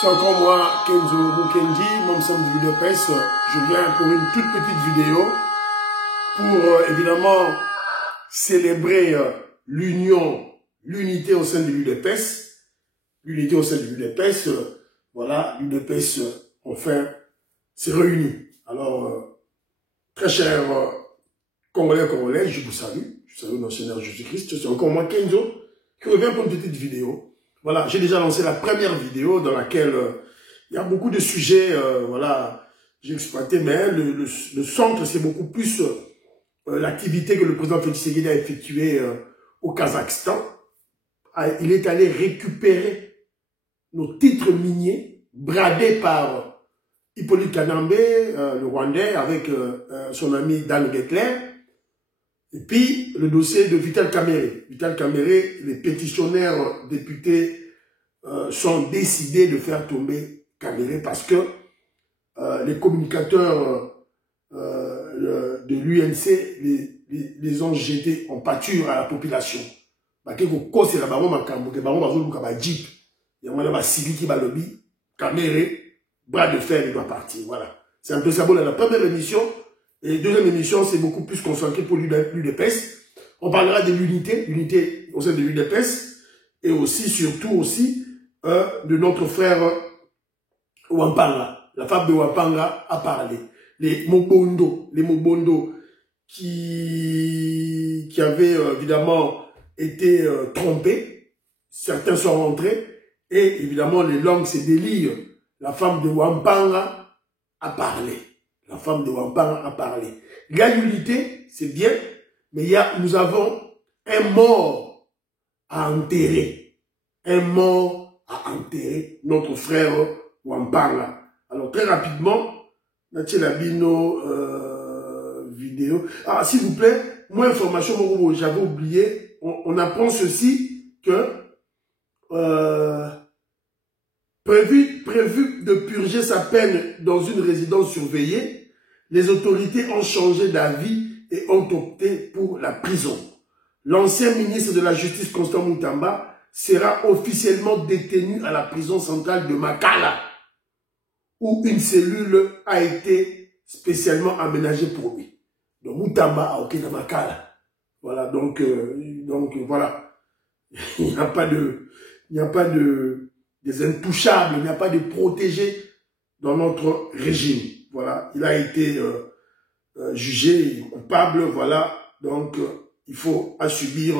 C'est encore moi, Kenzo Mukendi, membre du UDPS. Je viens pour une toute petite vidéo pour évidemment célébrer l'unité au sein de l'UDPS. L'unité au sein de l'UDPS, voilà, l'UDPS, enfin, s'est réuni. Alors, très chers Congolais, je vous salue. Je salue notre Seigneur Jésus-Christ. C'est encore moi, Kenzo, qui revient pour une petite vidéo. Voilà, j'ai déjà lancé la première vidéo dans laquelle il y a beaucoup de sujets, voilà, j'ai exploité, mais le centre, c'est beaucoup plus l'activité que le président Félix Tshisekedi a effectuée au Kazakhstan. Il est allé récupérer nos titres miniers, bradés par Hippolyte Kanambe, le Rwandais, avec son ami Dan Gettler. Et puis, le dossier de Vital Kamerhe. Vital Kamerhe, les pétitionnaires députés sont décidés de faire tomber Kamerhe parce que les communicateurs de l'UNC les ont jetés en pâture à la population. Kamerhe, bras de fer, il doit partir. Voilà. C'est un peu ça. Bon, la première émission. Et deuxième émission, c'est beaucoup plus concentré pour l'UDPS. On parlera de l'unité au sein de l'UDPS et aussi, surtout aussi, de notre frère Wampanga. La femme de Wampanga a parlé. Les Mobondo qui avaient évidemment été trompés. Certains sont rentrés et évidemment les langues se délient. La femme de Wampanga a parlé. La femme de Wampanga a parlé. La unité, c'est bien, mais nous avons un mort à enterrer. Un mort à enterrer, notre frère Wampanga. Alors, très rapidement, Nathielabino vidéo. Ah, s'il vous plaît, moi, information, j'avais oublié. On apprend ceci que prévu de purger sa peine dans une résidence surveillée, les autorités ont changé d'avis et ont opté pour la prison. L'ancien ministre de la Justice, Constant Moutamba, sera officiellement détenu à la prison centrale de Makala, où une cellule a été spécialement aménagée pour lui. Donc Moutamba a ok dans Makala. Voilà, donc voilà. Il n'y a pas des intouchables, il n'y a pas de protégés dans notre régime. Voilà, il a été jugé coupable, voilà, donc il faut subir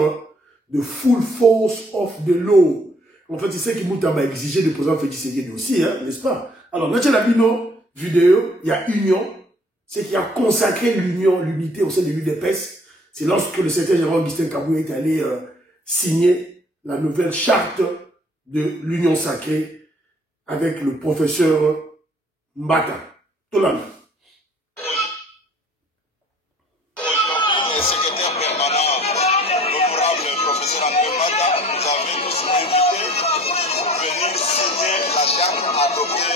the full force of the law. En fait, c'est ce que Moutamba a exigé du président Félix Tshisekedi aussi, hein, n'est-ce pas? Alors, dans la vidéo, il y a union, c'est qui a consacré l'unité au sein de l'UDPS. C'est lorsque le secrétaire général Augustin Kabouya est allé signer la nouvelle charte de l'union sacrée avec le professeur Mbata. Tolan. Le secrétaire permanent, l'honorable professeur André Mbata, nous avait tous invités pour venir signer la charte adoptée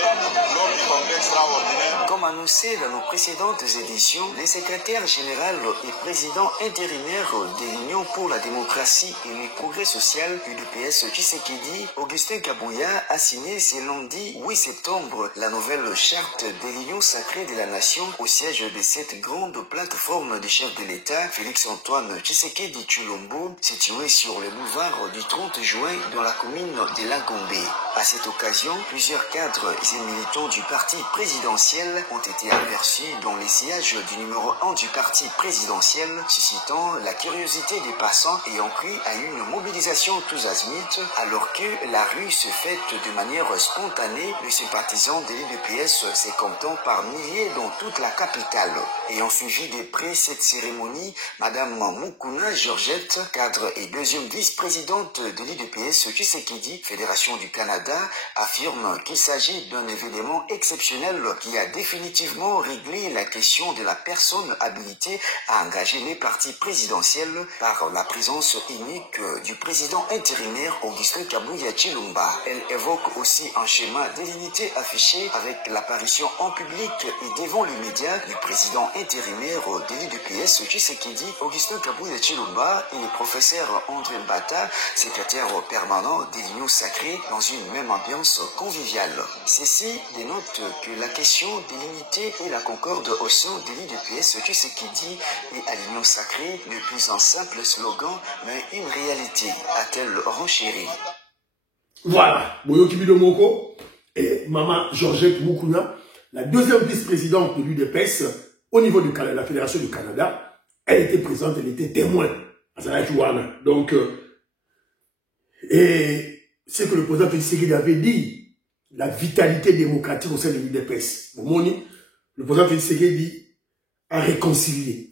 lors du congrès extraordinaire. Comme annoncé dans nos précédentes éditions, le secrétaire général et président intérimaire de l'Union pour la démocratie et le progrès social UDPS Tshisekedi, Augustin Kabouya, a signé ce lundi 8 septembre la nouvelle charte de l'Union sacrée de la nation au siège de cette grande plateforme des chefs de l'État, Félix-Antoine Tshisekedi Tshilombo, située sur le boulevard du 30 juin dans la commune de Lagombe. À cette occasion, plusieurs cadres et militants du parti présidentiel ont été aperçus dans les sièges du numéro 1 du parti présidentiel, suscitant la curiosité des passants ayant pris à une mobilisation tous azimuts, alors que la rue se fête de manière spontanée, les sympathisants de l'UDPS se comptant par milliers dans toute la capitale. Ayant suivi de près cette cérémonie, Madame Mukuna Georgette, cadre et deuxième vice-présidente de l'UDPS Tshisekedi, Fédération du Canada, affirme qu'il s'agit d'un événement exceptionnel constitutionnel qui a définitivement réglé la question de la personne habilitée à engager les partis présidentiels par la présence unique du président intérimaire Augustin Kabuya Tshilomba. Elle évoque aussi un schéma délimité affiché avec l'apparition en public et devant les médias du président intérimaire de l'UDPS Tshisekedi, Augustin Kabuya Tshilomba et le professeur André Mbata, secrétaire permanent des l'Union sacrée, dans une même ambiance conviviale. Ceci dénote que la question délimitée et la concorde au sein de l'UDPS Tshisekedi et à l'Union sacrée n'est plus un simple slogan, mais une réalité, a-t-elle renchéri. Voilà, Boyo Kibido Moko et Maman Georgette Mukuna, la deuxième vice-présidente de l'UDPS au niveau de la Fédération du Canada, elle était présente, elle était témoin à Zalaïchouana. Donc, et ce que le président Félix Tshisekedi avait dit, la vitalité démocratique au sein de l'UDPS. Le président Félix Tshisekedi a réconcilié.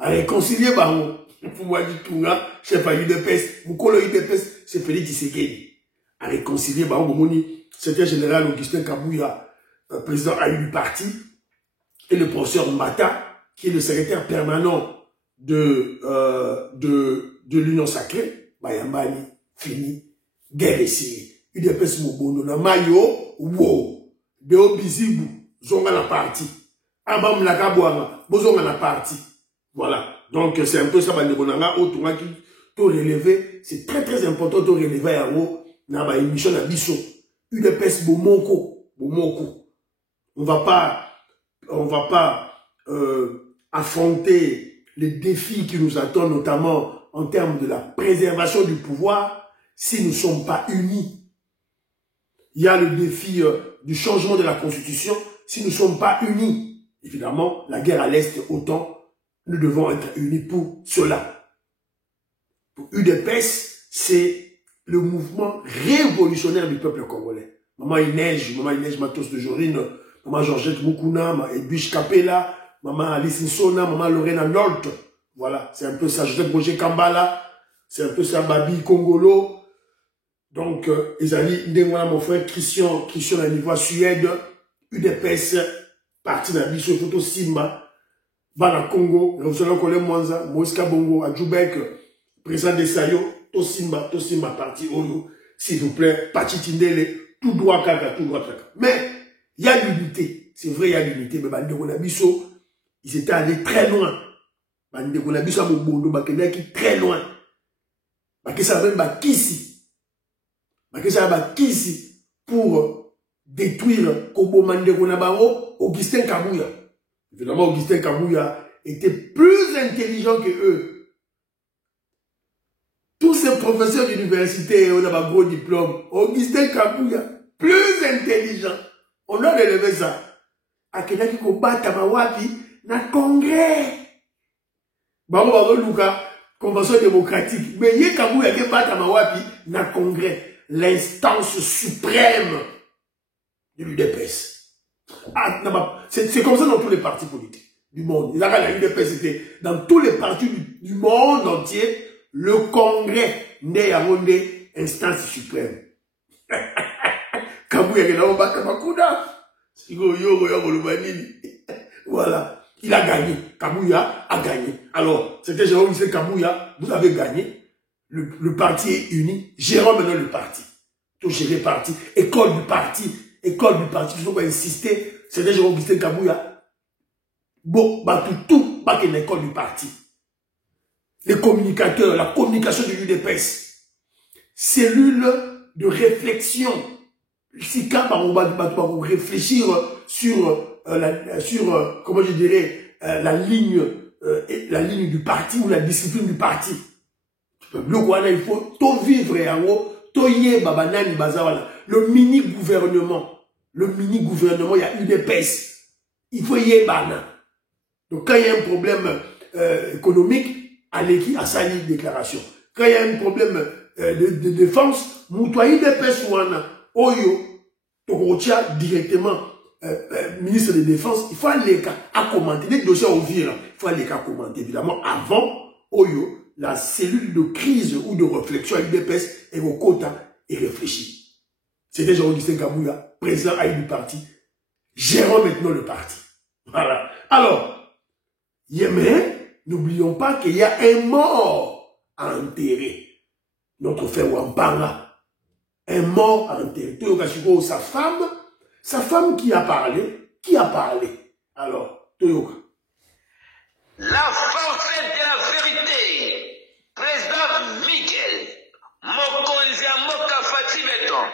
Pour moi, chef à l'UDPS, Moukolo UDPS, c'est Félix Tshisekedi. A réconcilié, c'était général Augustin Kabuya, président AU du parti, et le professeur Mbata, qui est le secrétaire permanent de l'Union sacrée, Bayambani, fini, guerre ici. UDPS Mobono, na mayo, wow, deo bizibu, zonga la parti. Abam la kabouanga, bozonga la parti. Voilà. Donc, c'est un peu ça, Bandebonanga, autonga qui, tout relevé, c'est très important de relever à haut, na ba émission na biso. UDPS Bomoko. On va pas, affronter les défis qui nous attendent, notamment en termes de la préservation du pouvoir, si nous ne sommes pas unis. Il y a le défi du changement de la Constitution, si nous ne sommes pas unis. Évidemment, la guerre à l'Est, autant, nous devons être unis pour cela. Pour UDPS, c'est le mouvement révolutionnaire du peuple congolais. Maman Inège Matos de Jorine, Maman Georgette Mukuna, Edwige Kapela, Maman Alice Nsona, Maman Lorena Nolte. Voilà, c'est un peu ça. Joseph Roger Kambala, c'est un peu ça. Babi Congolo. Donc, Ezali, mon frère Christian à niveau Suède, UDPS, parti d'Abisso, Photo Simba, Bana Congo, Révolution Colé Mwanza, Moïse Kabongo, Adjoubek, président de Sayo, Tosimba, parti Ono, s'il vous plaît, Pachi Tindele, tout droit kaka. Mais, il y a l'unité. C'est vrai, il y a l'unité, mais Bandeko Nabisso, ils étaient allés très loin. Bandeko Nabisso, Mobondo, Bakenaki, très loin. Bakesa même Bakisi. Bakesa Bakisi pour détruire Kobo Mandeko Nabaro, Augustin Kabuya. Évidemment, Augustin Kabuya était plus intelligent que eux. Tous ces professeurs d'université, on a un gros diplôme. Augustin Kabuya, plus intelligent. On a relevé ça. Akenaki Kobata Mawapi, na congrès. Babo Luka, convention démocratique. Mais yé Kabuya ke Bata Mawapi, na congrès. L'instance suprême de l'UDPS. C'est comme ça dans tous les partis politiques du monde. L'UDPS, c'était dans tous les partis du monde entier, le congrès n'est à mon instance suprême. Voilà. Il a gagné. Kabuya a gagné. Alors, c'était Jérôme Michel Kabuya, vous avez gagné. Le parti est uni. Jérôme maintenant le parti. Tout gérer parti. École du parti. Il faut pas insister. C'était Jérôme Michel Kabuya. Bon, tout, pas qu'une école du parti. Les communicateurs, la communication de l'UDPS. Cellule de réflexion. Si on va réfléchir sur comment je dirais, la ligne du parti ou la discipline du parti. Il faut tout vivre le mini-gouvernement. Il y a UDPS. Il faut y aller. Donc quand il y a un problème économique, allez à sa déclaration. Quand il y a un problème de défense, Moutouaï UDPS ou Oyo, Tokorotia directement ministre de Défense, il faut aller à commenter. Les dossiers au vire, il faut aller à commenter. Évidemment, avant Oyo, la cellule de crise ou de réflexion à l'UDPS est au quota et réfléchit. C'était Jean-Augustin Kabuya, président du parti. gérons maintenant le parti. Voilà. Alors, mais n'oublions pas qu'il y a un mort à enterrer. Notre frère Wampanga, un mort à enterrer. Toyoka sa femme qui a parlé, Alors, Toyoka. La force de la vérité, président Miguel, Mokonzi Amoka Fatibeton,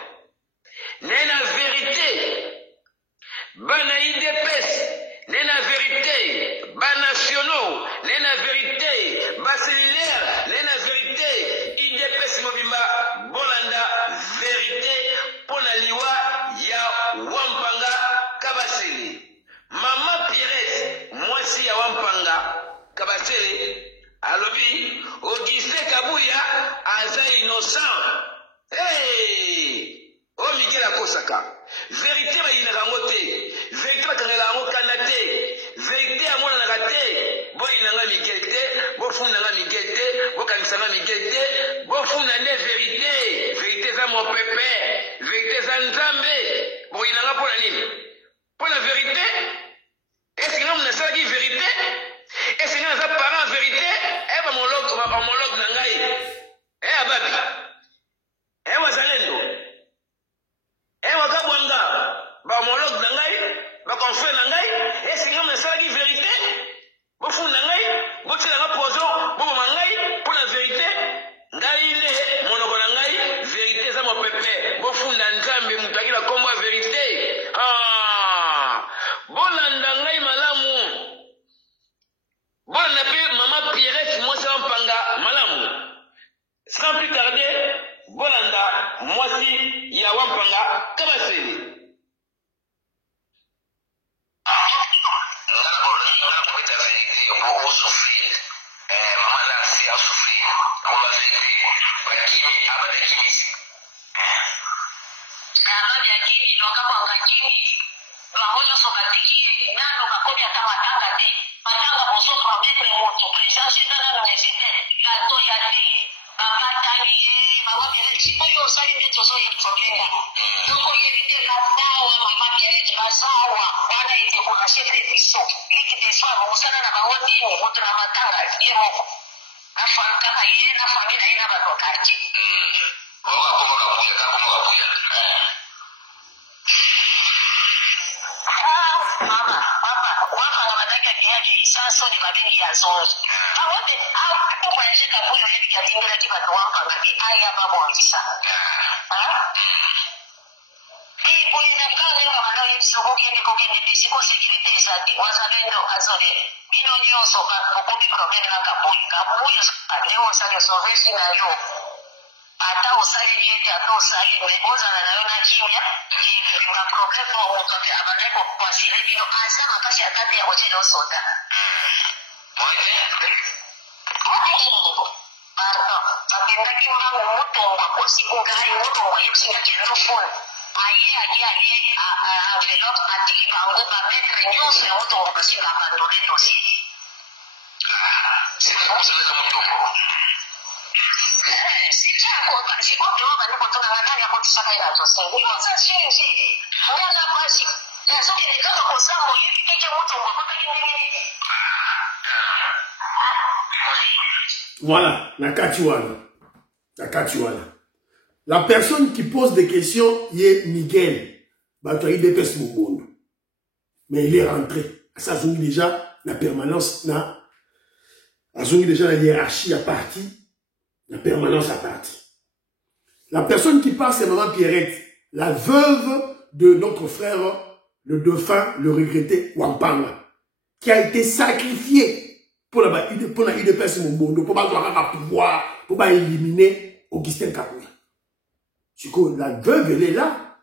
Nena vérité, Bana IDPS, Nena vérité, Bana nationaux, Nena vérité, Basilière, Nena vérité, IDPS Mobimba, Bolanda, vérité, Ponaliwa, Ya Wampanga, Kabasili. Maman Pirette, moi si ya Wampanga, Kabasele, alobi, Augustin Kabouya, aza innocent. Hey! Oh Miguel Akosaka. Vérité ba inarangote. Vérité ba kangela ngo kanate. Vérité amona na kate. Bo inanga Miguel te, bo funda nga Miguel te, bo kanisanga Miguel te, bo funda ne vérité. Vérité za mon pépé. Vérité za Nzambe. Bo inanga pona nini? Pona vérité? Est-ce que nous avons dit vérité? Est-ce que nous avons parlé en vérité? Eh ben homologue nangai. Eh ababi. Eh wazalendo. Eh wakabwanga. Ba homologue nangai, ba confrère nangai. Est-ce que nous avons dit vérité? Bo fou nangai, bo tila nga pozo, bo mangai pour la vérité. Ngai le monoko nangai, vérité za mo pepe. Bo fou nzambe mutaki la kombo vérité. Ah! Bolanda ngai malamu. Bolanda pe maman Pierrette moi c'est Wampanga malamu. Sans plus tarder, Bolanda moi si ya Wampanga Kabasele. Mahoyo sobatiki nando kakobi atamatanga te matanga boso promettre moto présence dans la université kato ya te bakatani mama Pierrette oyo osali te tozo informera toko yebite kasawa mama Pierrette basawa wana ete konasie te biso liki te soir mosala na bango tini moto na matanga ye moko kaka ye na famille na ye na bato quartier Mama, wafanga mataki ya kiaji isaso ni mabengi ya zonzo. Awote, tu kwaje kabuyo yebi katingela kibatu wafanga ki aya babo wisa. Boye na kale wa mano yebi sokoke ndi kokende bisiko security zati wazalendo azole. Bino nyonso ka kokobi problem na kabuyo leo sale sovesi na yo. Ata usali yete ata usali meboza na nayo na kimya na problem wa utoke abanaye kwa kwasile bino asema kashi atate ya kochile osoda pardon sapenda kimbangu mutonga kosiku gari mutonga yipsinga kendo phone aye envelope atiki bangu bametre nyonso ya mutonga kasinga abandone dossier sikukusaleka mutongo Voilà, la personne qui pose des questions, il est Miguel. Mais il est rentré. Ça a déjà la permanence, déjà la hiérarchie à partie. La permanence à partie. La personne qui parle, c'est Maman Pierrette, la veuve de notre frère, le dauphin, le regretté Wampanga, qui a été sacrifié pour la UDPS Mobondo, pour pas pouvoir, pour pas éliminer Augustin Kabouya. La veuve, elle est là.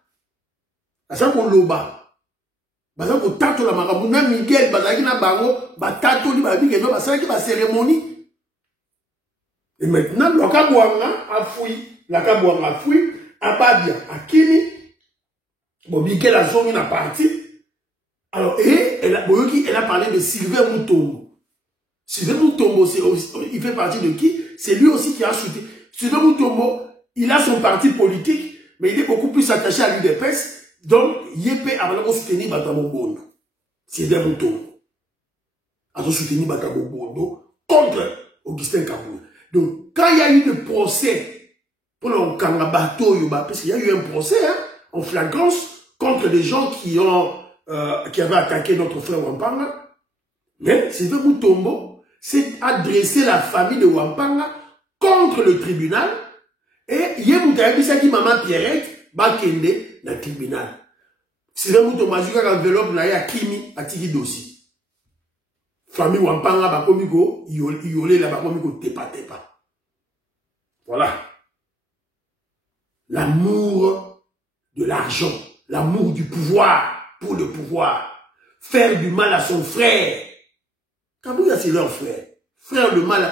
Ça qu'on loba. Ça qu'on tato la marabouna Miguel, bazaki na bango, ba tato li ba bige no, ba salaki ba cérémonie. Et maintenant, la Kabouanga a fui, Ababia a Kini, bon, Miguel a zongi na parti. Alors, elle a parlé de Sylvain Moutombo. Sylvain Moutombo, il fait partie de qui? C'est lui aussi qui a soutenu. Sylvain Moutombo, il a son parti politique, mais il est beaucoup plus attaché à l'UDPS. Donc, Yépé a soutenu Batamo Bondo. C'est des moutons. A soutenu Batamo Bondo contre Augustin Kaboul. Donc, quand il y a eu le procès pour le Kanga Bateau, parce qu'il y a eu un procès hein, en flagrance contre des gens qui avaient attaqué notre frère Wampanga, mais Sylvain Mutombo s'est adressé à la famille de Wampanga contre le tribunal et Yébouta dit Maman Pierrette Bakende dans le tribunal. Sylvain Mutombo a joué l'enveloppe à Kimi à Tiki Dossi. Famille Wampanga Bakomiko, Yolé la Bakomiko Tepa. Voilà. L'amour de l'argent, l'amour du pouvoir pour le pouvoir. Faire du mal à son frère. Kabouya, c'est leur frère. Faire le mal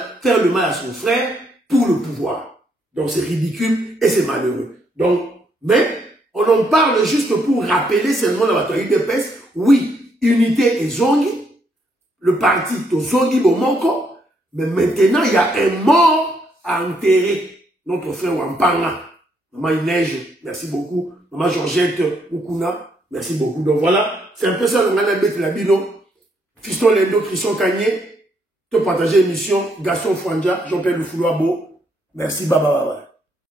à son frère pour le pouvoir. Donc c'est ridicule et c'est malheureux. Donc, mais on en parle juste pour rappeler seulement la bataille de PES. Oui, unité et zongi. Le parti to zongi bomoko. Mais maintenant, il y a un mort à enterrer. Notre frère Wampanga. Maman Inej, merci beaucoup. Maman Georgette Ukuna, merci beaucoup. Donc voilà, c'est un peu ça le Manabet Labino. Fiston Lendo, Christian Kanye, te partager l'émission. Gaston Fouandja, Jean-Pierre Lufoulouabo. Merci, baba.